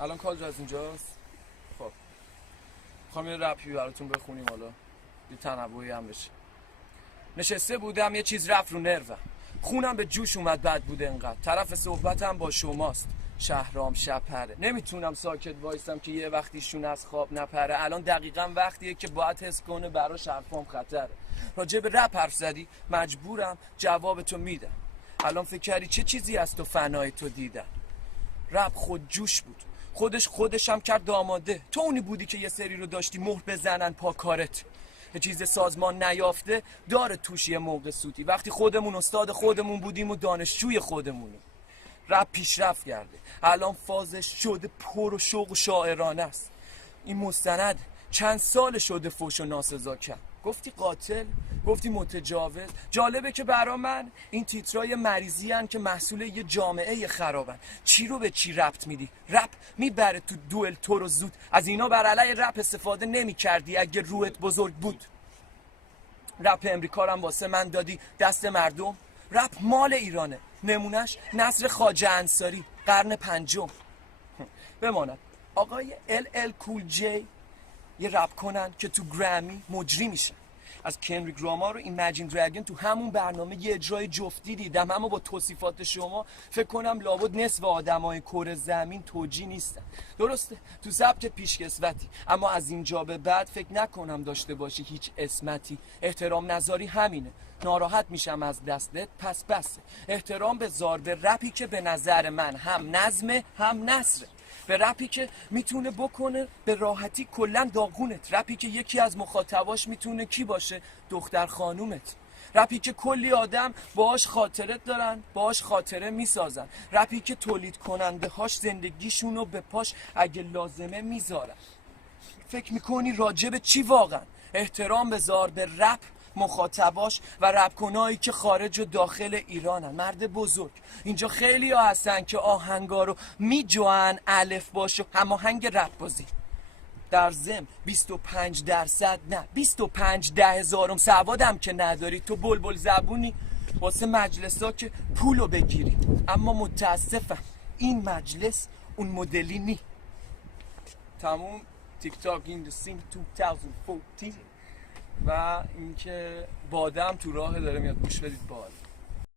الان کال از اینجاست. خب میخوام یه رپی براتون بخونیم، حالا یه تنوعی هم بشه. نشسته بودم یه چیز رفت رو نروم، خونم به جوش اومد بد بود انقدر، طرف صحبتم با شماست شهرام شپره، نمیتونم ساکت وایسم که یه وقتیشون از خواب نپره، الان دقیقا وقتیه که باید حس کنه براش حرفام خطره. راجع به رپ حرف زدی مجبورم جوابتو میدم، الان فکر کردی چه چیزی از تو فنای تو دیدم. رپ خود جوش بود، خودشم کرد آماده، تو اونی بودی که یه سری رو داشتی مهر بزنن پا کارت. یه چیز سازمان نیافته داره توش یه موقع سوتی، وقتی خودمون استاد خودمون بودیم و دانشجوی خودمونیم. رپ پیشرفت کرده، الان فازش شده پر و شوق و شاعرانه است. این مستند چند سال شده فوش و ناسزا کرد، گفتی قاتل، گفتی متجاوز. جالبه که برا من این تیترای مریضی هن که محصول یه جامعه خرابن. چی رو به چی ربط میدی؟ رپ میبره تو دوئل تو رو زود، از اینا بر علیه رپ استفاده نمی کردی اگه روحت بزرگ بود. رپ امریکا رو هم واسه من دادی دست مردم، رپ مال ایرانه، نمونش نصر خواجه انصاری قرن پنجم. بماند آقای LL کول جی یه رپ کنن که تو گرمی مجری میشن. از کنریک راما رو ایمجین دراگون تو همون برنامه یه اجرای جفتی دیدم، اما با توصیفات شما فکر کنم لابد نصف آدمای کره زمین توجی نیستن. درسته تو سبک پیشکسوتی، اما از اینجا به بعد فکر نکنم داشته باشی هیچ اسمتی. احترام نذاری همینه، ناراحت میشم از دستت، پس بسه. احترام بذار به رپی که به نظر من هم نظمه هم نثره، به رپی که میتونه بکنه به راحتی کلن داغونت، رپی که یکی از مخاطباش میتونه کی باشه؟ دختر خانومت. رپی که کلی آدم باهاش خاطرت دارن، باهاش خاطره میسازن، رپی که تولید کننده هاش زندگیشونو به پاش اگه لازمه میذارن. فکر میکنی راجب چی واقعا؟ احترام بذار به رپ، مخاطباش و رپکنایی که خارج و داخل ایرانن. مرد بزرگ، اینجا خیلی ها هستن که آهنگا رو میجوان الف باش و هماهنگ رپ بازی. در ضمن 25% نه 25,000 سوادم که نداری، تو بلبل زبونی واسه مجلسا که پولو بگیری. اما متاسفم این مجلس اون مدلی نی. تموم. تیک تاک این the scene 2014 و اینکه بادم تو راه داره میاد، گوش بدید باد.